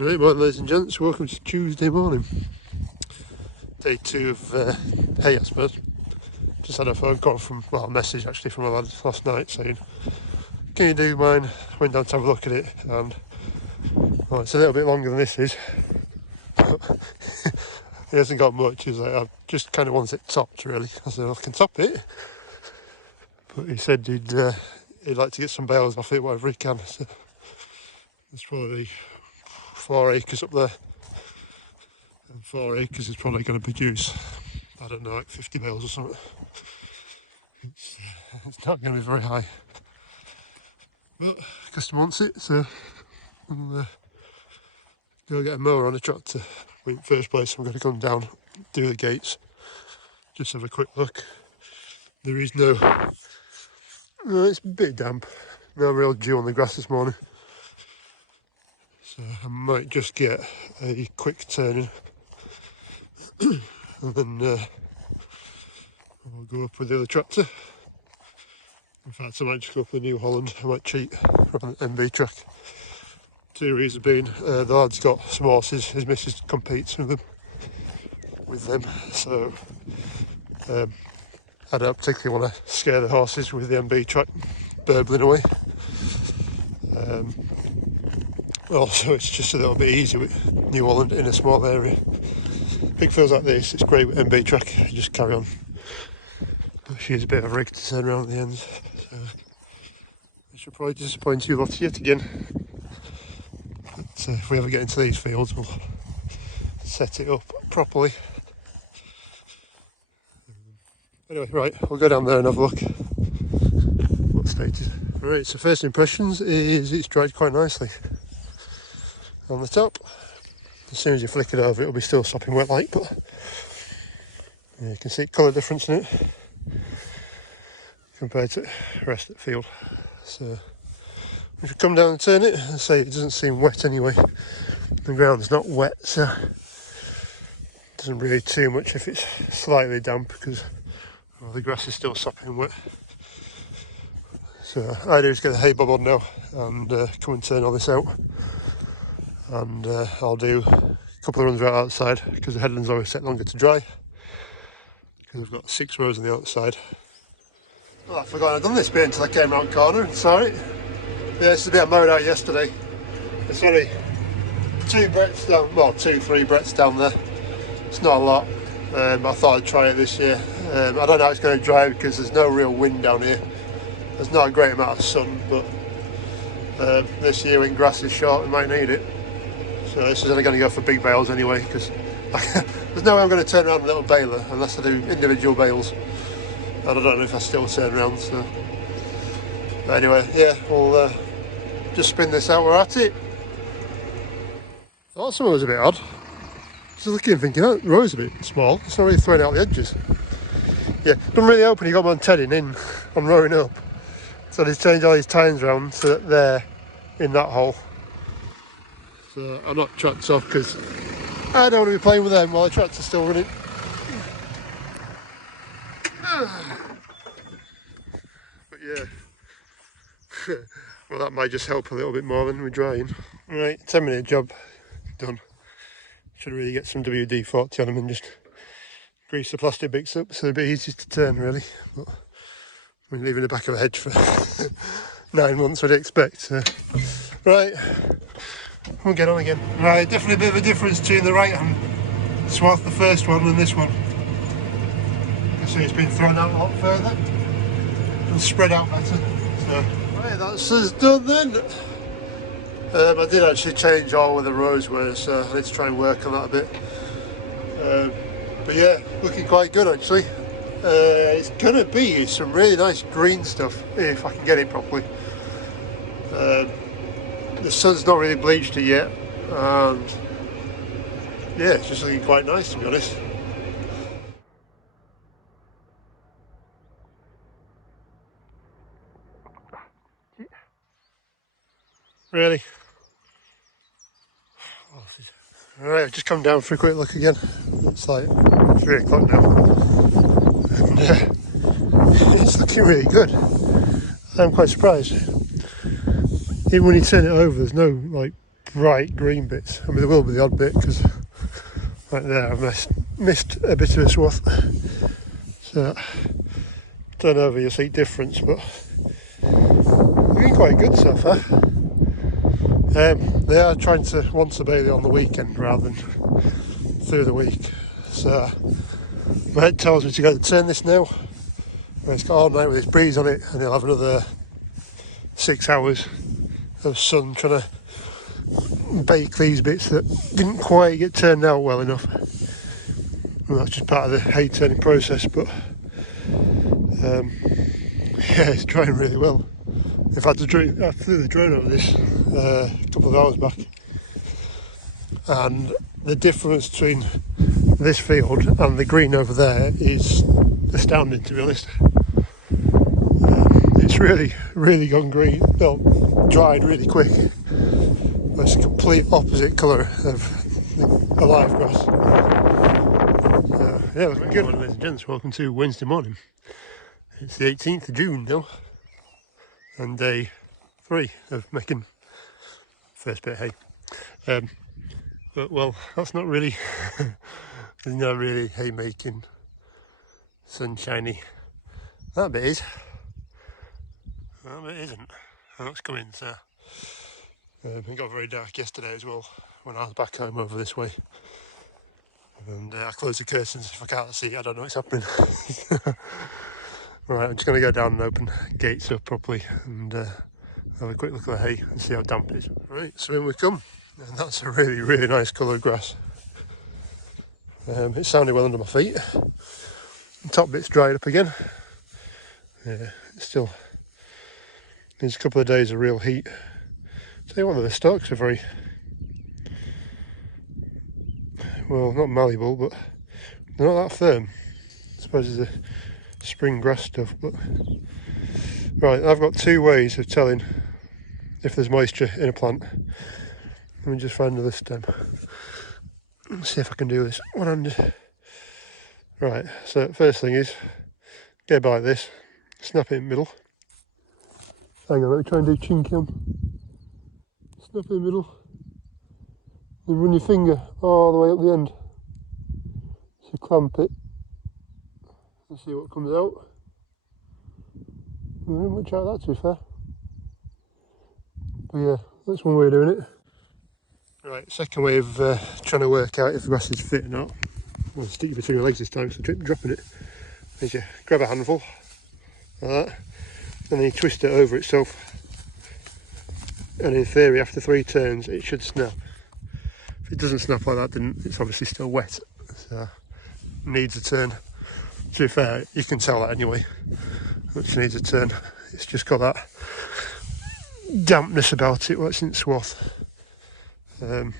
Right, morning ladies and gents, welcome to Tuesday morning. Day 2 of hay, I suppose. Just had a phone call a message actually from a lad last night saying, can you do mine? Went down to have a look at it and, well, it's a little bit longer than this is. He hasn't got much, he's like, I just kind of want it topped really. I said, I can top it. But he said he'd like to get some bales off it, whatever he can. So there's probably 4 acres up there. And 4 acres is probably going to produce, I don't know, like 50 bales or something. It's not going to be very high. But customer wants it, so I'll go get a mower on a tractor. But in first place, I'm going to come down, do the gates, just have a quick look. There is no, it's a bit damp. No real dew on the grass this morning. So I might just get a quick turn in and then I'll go up with the other tractor. In fact, I might just go up with New Holland. I might cheat from an MB truck. 2 reasons being, the lad's got some horses. His missus competes with them. So I don't particularly want to scare the horses with the MB truck burbling away. Also, it's just a little bit easier with New Holland in a small area. Big fields like this, it's great with MB truck. You just carry on. But she is a bit of a rig to turn around at the end. So I should probably disappoint you lot yet again. But if we ever get into these fields, we'll set it up properly. Anyway, right, we'll go down there and have a look. What state is it? Right, so first impressions is it's dried quite nicely on the top. As soon as you flick it over, it'll be still sopping wet like, but yeah, you can see colour difference in it compared to the rest of the field. So we should come down and turn it and say it doesn't seem wet anyway. The ground's not wet, so it doesn't really too much if it's slightly damp because the grass is still sopping wet. So I do is get the hay bob on now and come and turn all this out. And I'll do a couple of runs right outside because the headlands always take longer to dry because I've got 6 rows on the outside. Well, I forgot I'd done this bit until I came round the corner and saw it. Yeah, this is the bit I mowed out yesterday. It's only 2 breadths down, well 2-3 breadths down there. It's not a lot, but I thought I'd try it this year. I don't know how it's going to dry because there's no real wind down here. There's not a great amount of sun, but this year when grass is short we might need it. So this is only going to go for big bales anyway because there's no way I'm going to turn around a little baler unless I do individual bales. And I don't know if I still turn around, so. But anyway, yeah, we'll just spin this out, we're at it. I thought some was a bit odd. Just looking and thinking, that row's a bit small, it's not really throwing out the edges. Yeah, doesn't really open, he got my tedding in on rowing up. So he's changed all his tines around so that they're in that hole. So I'm not tracked off because I don't want to be playing with them while the tractor's still running. But yeah, well that might just help a little bit more than we're drying. Right, 10-minute job done. Should really get some WD-40 on them and just grease the plastic bits up so they're a bit easier to turn really. But we're leaving the back of a hedge for 9 months, I'd expect. So. Right, we'll get on again. Right, definitely a bit of a difference between the right hand swath, the first one, and this one. You can see it's been thrown out a lot further and spread out better. So, right, that's us done then. I did actually change all where the rows were, so I need to try and work on that a bit. But yeah, looking quite good actually. It's gonna be some really nice green stuff if I can get it properly. The sun's not really bleached it yet, and yeah, it's just looking quite nice to be honest. Really? Alright, I've just come down for a quick look again. It's like 3 o'clock now. And it's looking really good. I'm quite surprised. Even when you turn it over, there's no like bright green bits. I mean, there will be the odd bit because right there I've missed a bit of a swath. So don't know if you'll see difference, but looking quite good so far. They are trying to once a bailey on the weekend rather than through the week. So my head tells me to go to turn this now. It's got all night with this breeze on it, and he'll have another 6 hours of sun trying to bake these bits that didn't quite get turned out well enough. Well, that's just part of the hay turning process, but yeah, it's drying really well. In fact, I flew the drone over this a couple of hours back, and the difference between this field and the green over there is astounding, to be honest. It's really gone green, well, dried really quick. It's a complete opposite colour of the live grass. Yeah, looking good. Ladies and gents, welcome to Wednesday morning. It's the 18th of June now, and day 3 of making first bit of hay. But well, that's not really, there's no really hay making, sunshiny. That bit is. That bit isn't. And that's coming, so. It got very dark yesterday as well when I was back home over this way. And I closed the curtains. If I can't see, I don't know what's happening. Right, I'm just going to go down and open gates up properly and have a quick look at the hay and see how damp it is. Right, so in we come. And that's a really nice colour of grass. It's sounding well under my feet. The top bit's dried up again. Yeah, it's still needs a couple of days of real heat. Tell you what, the stalks are very, well, not malleable, but they're not that firm. I suppose it's the spring grass stuff, but right, I've got 2 ways of telling if there's moisture in a plant. Let me just find another stem. Let's see if I can do this one-handed. Right, so first thing is, get by like this, snap it in the middle. Hang on, let me try and do chinky on. Snap it in the middle. Then run your finger all the way up the end. So clamp it and see what comes out. There isn't much out of that, to be fair. But yeah, that's one way of doing it. Right, second way of trying to work out if the grass is fit or not. I'll stick it between your legs this time because I keep dropping it. Is you grab a handful like that, and then you twist it over itself. And in theory, after 3 turns, it should snap. If it doesn't snap like that, then it's obviously still wet. So needs a turn. To be fair, you can tell that anyway. Which needs a turn. It's just got that dampness about it, what's in swath. But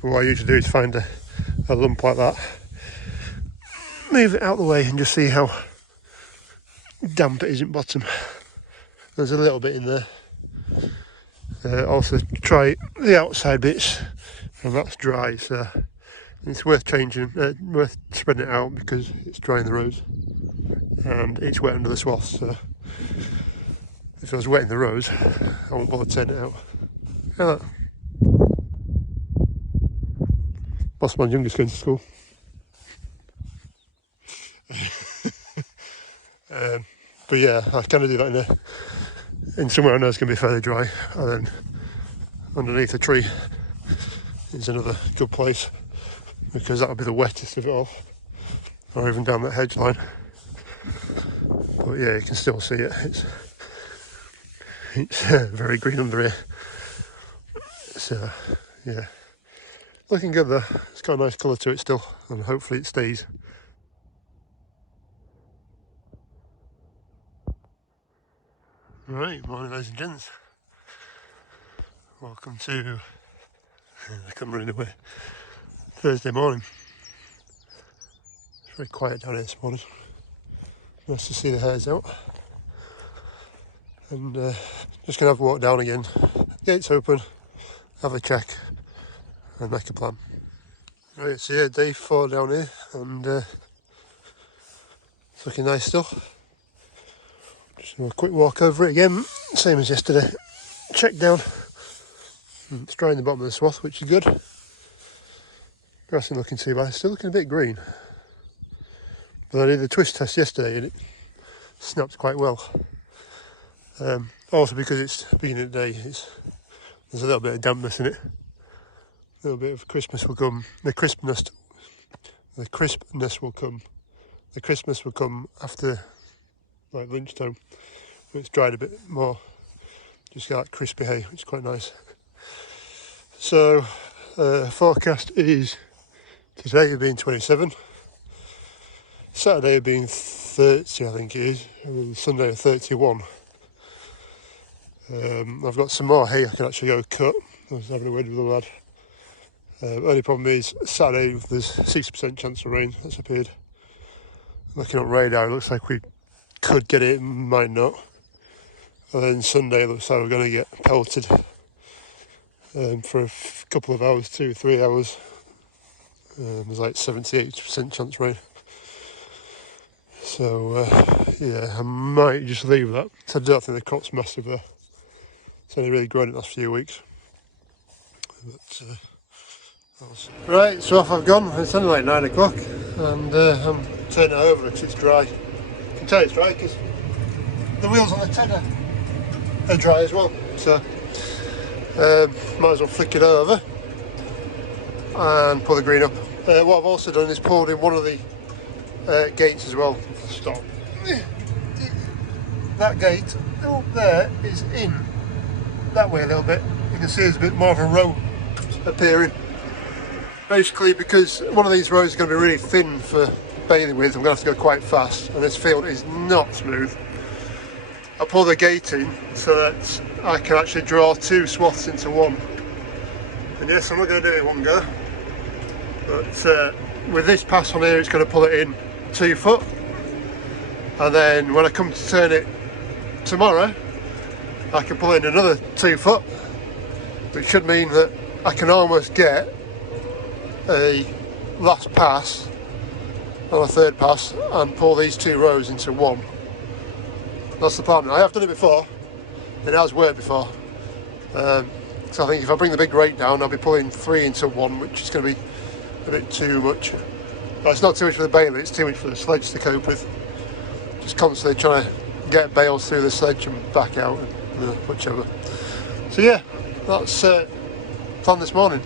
what I usually do is find a lump like that, move it out of the way and just see how damp it is in bottom. There's a little bit in there. Also try the outside bits, and that's dry, so it's worth changing, worth spreading it out because it's dry in the rows and it's wet under the swath. So if it was wet in the rows, I won't bother turning it out. Look at that. Boss man's youngest going to school. But yeah, I kind of do that in somewhere I know it's going to be fairly dry, and then underneath a tree is another good place because that'll be the wettest of it all, or even down that hedge line. But yeah, you can still see it. It's very green under here. So yeah, looking good though. It's got a nice colour to it still, and hopefully it stays. Right, morning ladies and gents. Welcome to, I come running away, Thursday morning. It's very quiet down here this morning. Nice to see the hares out. And just going to have a walk down again. Gates open, have a check and make a plan. Right, so yeah, day 4 down here, and it's looking nice still. Just have a quick walk over it again, same as yesterday. Check down, It's drying the bottom of the swath, which is good. Grass isn't looking too bad. It's still looking a bit green. But I did the twist test yesterday and it snapped quite well. Also because it's the beginning of the day, there's a little bit of dampness in it. A little bit of crispness will come. The crispness will come. The crispness will come after like lunchtime. When it's dried a bit more. Just got that crispy hay, which is quite nice. So forecast is today being 27. Saturday being 30, I think it is, and then Sunday 31. I've got some more hay I can actually go cut. I was having a word with the lad. Only problem is Saturday there's 60% chance of rain that's appeared. Looking at radar, it looks like we could get it, might not. And then Sunday it looks like we're going to get pelted for a couple of hours, 2-3 hours. There's like 70-80% chance rain. So yeah, I might just leave that. So I don't think the crop's massive there. It's only really grown in the last few weeks. But, right, so off I've gone. It's only like 9 o'clock and I'm turning it over because it's dry. You can tell it's dry because the wheels on the tedder are dry as well. So might as well flick it over and pull the green up. What I've also done is pulled in one of the gates as well. Stop. That gate up there is in that way a little bit. You can see there's a bit more of a row appearing. Basically because one of these rows is going to be really thin for baling with, I'm going to have to go quite fast and this field is not smooth. I pull the gate in so that I can actually draw 2 swaths into one. And yes, I'm not going to do it in one go, but with this pass on here it's going to pull it in 2 foot, and then when I come to turn it tomorrow I can pull in another 2 foot, which should mean that I can almost get a last pass on a third pass and pull these 2 rows into one. That's the plan. I have done it before, it has worked before. So I think if I bring the big rake down I'll be pulling 3 into one, which is going to be a bit too much. But it's not too much for the baler, it's too much for the sledge to cope with. Just constantly trying to get bales through the sledge and back out and whichever. So yeah, that's plan this morning.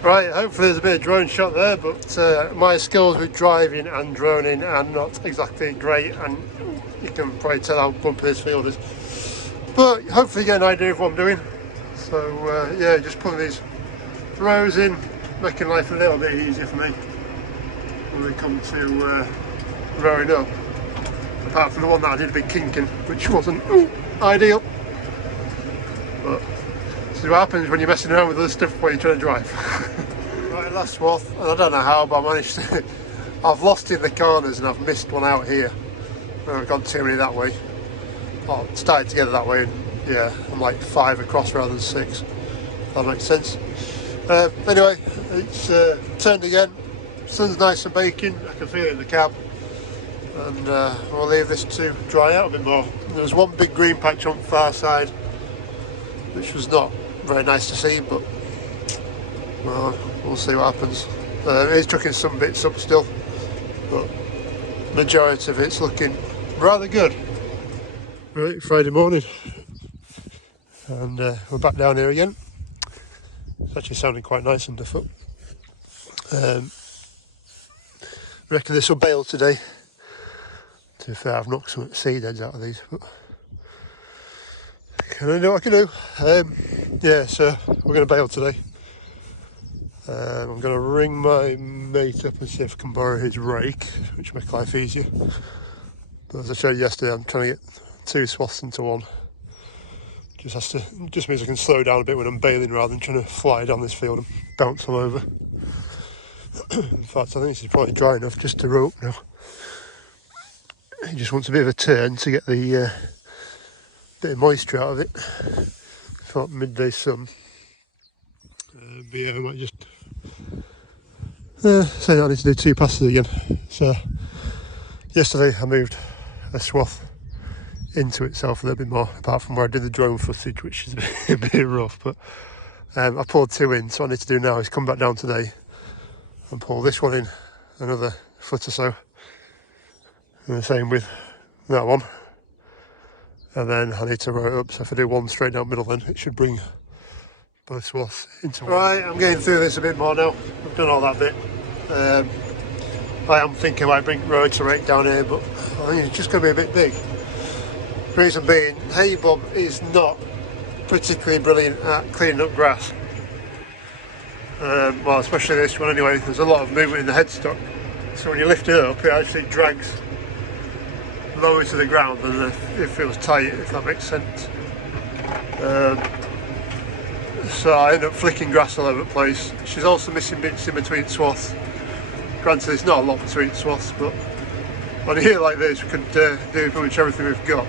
Right, hopefully there's a bit of drone shot there, but my skills with driving and droning are not exactly great, and you can probably tell how bumpy this field is. but hopefully you get an idea of what I'm doing. So yeah, just putting these rows in, making life a little bit easier for me when we come to rowing up, apart from the one that I did a big kink in, which wasn't ideal. But see what happens when you're messing around with other stuff while you're trying to drive. Right, last swath, and I don't know how, but I managed to I've lost in the corners and I've missed one out here. I've gone too many that way. Oh, started together that way, and yeah, I'm like 5 across rather than 6. That makes sense. Anyway, it's turned again. Sun's nice and baking. I can feel it in the cab, and we'll leave this to dry out a bit more. There was one big green patch on the far side, which was not very nice to see, but well, we'll see what happens. It is chucking some bits up still, but majority of it's looking rather good. Right, Friday morning, and we're back down here again. It's actually sounding quite nice underfoot. Reckon this will bail today. To be fair, I've knocked some seed heads out of these, but can I do what I can do? Yeah, so we're going to bail today. I'm going to ring my mate up and see if I can borrow his rake, which will make life easier. But as I showed you yesterday, I'm trying to get 2 swaths into one. Just means I can slow down a bit when I'm bailing rather than trying to fly down this field and bounce all over. In fact, I think this is probably dry enough just to rope now. He just wants a bit of a turn to get the bit of moisture out of it. Thought midday sun. But yeah, I might just say that I need to do 2 passes again. So yesterday I moved a swath into itself a little bit more, apart from where I did the drone footage, which is a bit rough, but I poured 2 in, so what I need to do now is come back down today and pull this one in another foot or so, and the same with that one, and then I need to row it up, so if I do one straight down middle then it should bring both swaths into one. Right, I'm getting through this a bit more now. I've done all that bit. I am thinking I might bring road to rake down here, but I think it's just going to be a bit big. Reason being, hay bob is not particularly brilliant at cleaning up grass. Well, especially this one anyway. There's a lot of movement in the headstock, so when you lift it up, it actually drags lower to the ground than if it feels tight, if that makes sense. So I end up flicking grass all over the place. She's also missing bits in between swaths. Granted, there's not a lot between swaths, but on a year like this, we could do pretty much everything we've got.